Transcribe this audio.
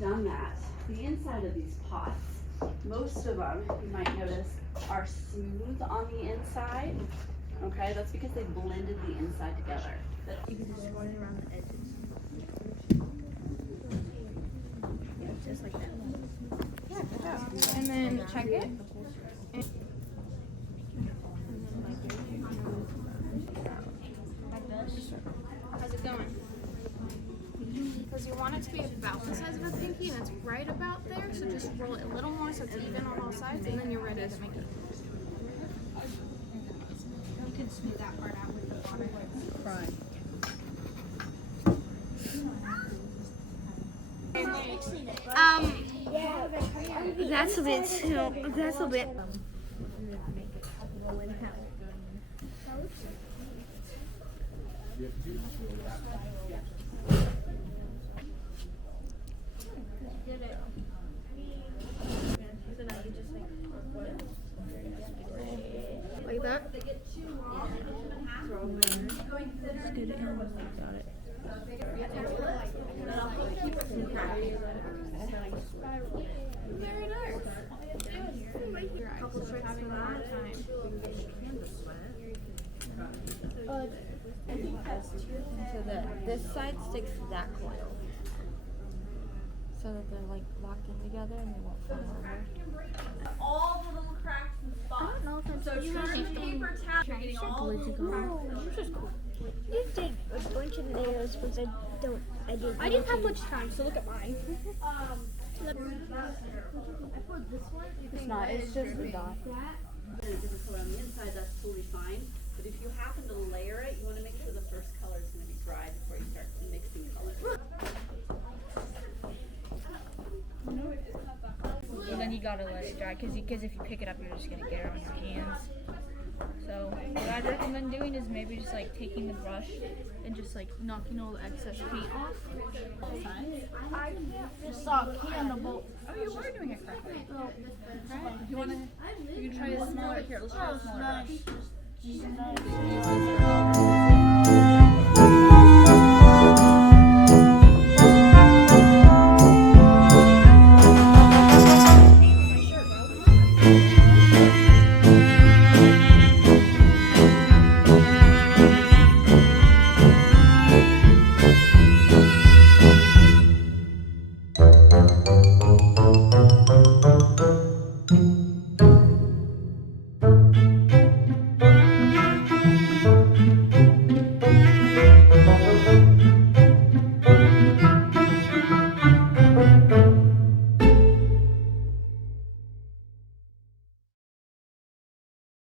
done that, the inside of these pots, most of them, you might notice, are smooth on the inside. Okay, that's because they blended the inside together. You can just roll it around the edges. Yeah, just like that. Yeah, good job. And then check it. How's it going? Because you want it to be about the size of a pinky, and it's right about there, so just roll it a little more so it's even on all sides, and then you're ready to make it. You can smooth that part out with the water. Cry. That's a bit too. That's a bit. Like that? Got it. Very nice. Couple tricks having a hard time. So that this side sticks to that coil. So that they're like locked in together and they won't fall over. All the little cracks and spots. I don't know if I'm So turn paper towel. You're getting all those Which is cool. You did a bunch of videos, but I didn't have much time, so look at mine. It's not, it's just a dot. A different color on the inside, that's totally fine. But if you happen to layer it, you want to make sure the first color is going to be dry before you start mixing colors. Well, then you gotta let it dry because if you pick it up, you're just gonna get it on your hands. So what I'd recommend doing is maybe just like taking the brush and just like knocking all the excess paint off. I just saw a cannibal. Oh, you were doing it correctly. Okay. You can try a smaller. Here, let's try a smaller brush.